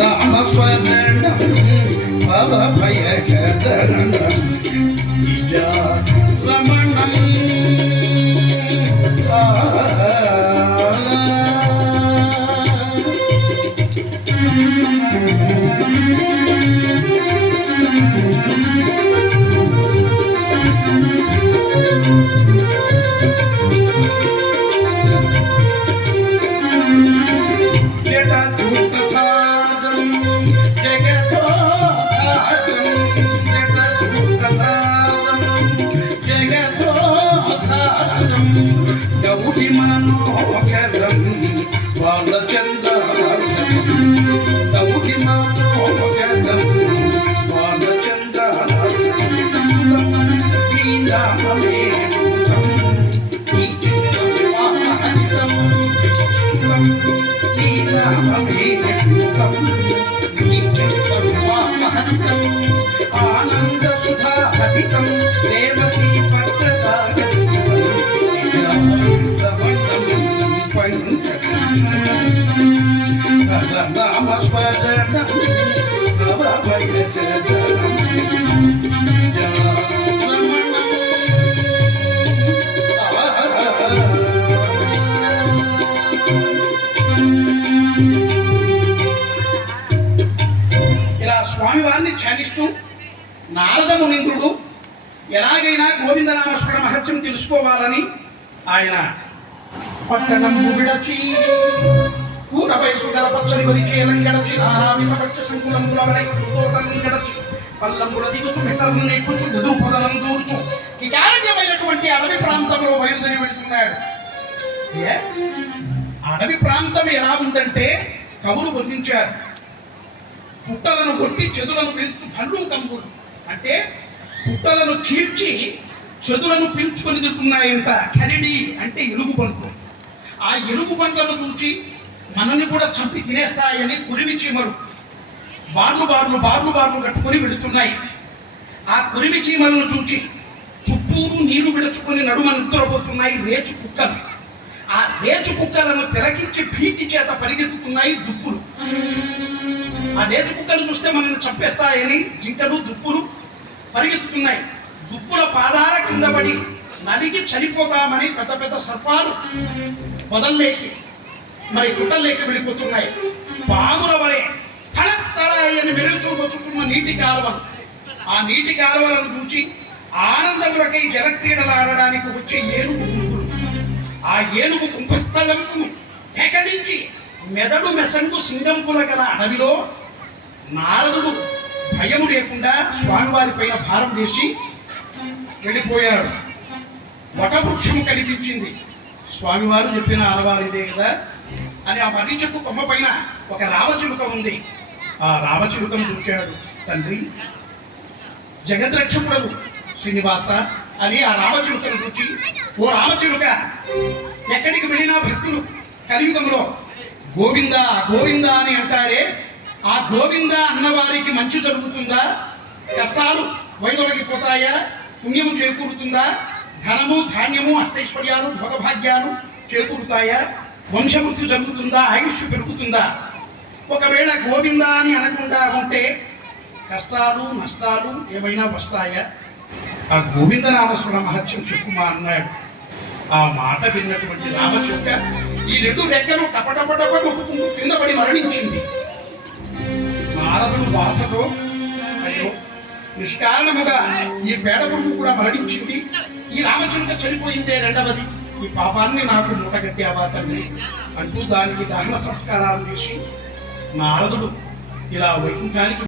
నామస్మరణం భవభయకరణం రమణం గౌరి మనోహరం బాలచంద్రం గౌరి మనోహరం బాలచంద్రం ఆనంద సుధా హరితం దేవతీ నామస్మరణం ఇలా స్వామివారిని ధ్యానిస్తూ నారద మునీంద్రుడు ఎలాగైనా గోవిందనామస్మరణ మహత్యం తెలుసుకోవాలని ఆయన పట్టణం విడచి ఊరపై సుగల పచ్చని వరి చేలం గడచి ఆరావిపక్ష సంకులంబుల తోటం గడచి పల్లంబుల దిగుచు మెట్టలను నెక్కుచు గదు పొదలం దూర్చు ఈ కారణ్యమైనటువంటి అడవి ప్రాంతంలో బయలుదేరి వెళ్తున్నాడు. అడవి ప్రాంతం ఎలా ఉందంటే కవులు వర్ణించారు. పుట్టలను కొట్టి చెదులను పిలుచు భల్లు కంపులు అంటే పుట్టలను చీల్చి చెదులను పీల్చుకొని తింటున్నాయంట. కరిడి అంటే ఎలుగు బంట్లు. ఆ ఎలుగు బంట్లను చూచి మనల్ని కూడా చంపి తినేస్తాయని కురివి చీమలు బార్లు బార్లు బార్లు బార్లు కట్టుకొని వెళుతున్నాయి. ఆ కురివి చీమలను చూచి చుట్టూరు నీరు విడుచుకొని నడుమ నిద్రపోతున్నాయి రేచు కుక్కలు. ఆ రేచు కుక్కలను తిరగించి భీతి చేత పరిగెత్తుతున్నాయి దుప్పులు. ఆ రేచు కుక్కలు చూస్తే మనల్ని చంపేస్తాయని జింకలు దుప్పులు పరిగెత్తుతున్నాయి. దుప్పుల పాదాల కింద పడి నలిగి చనిపోతామని పెద్ద పెద్ద సర్పాలు పొదల్లేకి మరి గుట్టల్లేకి వెళ్ళిపోతున్నాయి. పాముల వలె తళ తళ అని మెరుగుచూపుచున్న నీటి కాలువలు. ఆ నీటి కాలువలను చూచి ఆనందములకై జలక్రీడలు ఆడడానికి వచ్చే ఏనుగు గుంపులు. ఆ ఏనుగు కుంభస్థలంకు పెకలించి మెదడు మెసంగు సింగంపుల గల అడవిలో నారదుడు భయము లేకుండా స్వామివారి పైన భారం వేసి వెళ్ళిపోయాడు. వటవృక్షము కనిపించింది. స్వామివారు చెప్పిన ఆనవాలు ఇదే కదా అని ఆ మర్రి చెట్టు కొమ్మ పైన ఒక రామచిలుక ఉంది. ఆ రామచిలుకను చూచాడు. తండ్రి జగద్రక్షకుడు శ్రీనివాస అని ఆ రామచిలుకను చూచి, ఓ రామచిలుక, ఎక్కడికి వెళ్ళినా భక్తులు కలియుగంలో గోవింద గోవింద అని అంటారే, ఆ గోవింద అన్నవారికి మంచి జరుగుతుందా? కష్టాలు వైదొలగిపోతాయా? పుణ్యము చేకూరుతుందా? ధనము ధాన్యము అష్టైశ్వర్యాలు భోగభాగ్యాలు చేకూరుతాయా? వంశవృద్ధి జరుగుతుందా? ఆయుష్ పెరుగుతుందా? ఒకవేళ గోవింద అని అనకుండా ఉంటే కష్టాలు నష్టాలు ఏమైనా వస్తాయా? ఆ గోవింద నామస్మరణ మహత్యం చెప్పుమా అన్నాడు. ఆ మాట విన్నటువంటి రామచిలుక ఈ రెండు రెక్కలు టపటపటప కొట్టుకుంటూ కింద పడి మరణించింది. నారదుడు బాధతో, అయ్యో నిష్కారణముగా ఈ పేడ పురుగు కూడా మరణించింది, ఈ రామచిలుక చనిపోయిందే రెండవది, ఈ పాపాన్ని నాకు మూటగట్టావా తండ్రి అంటూ దానికి దహన సంస్కారాలు చేసి నారదుడు ఇలా వైకుంఠానికి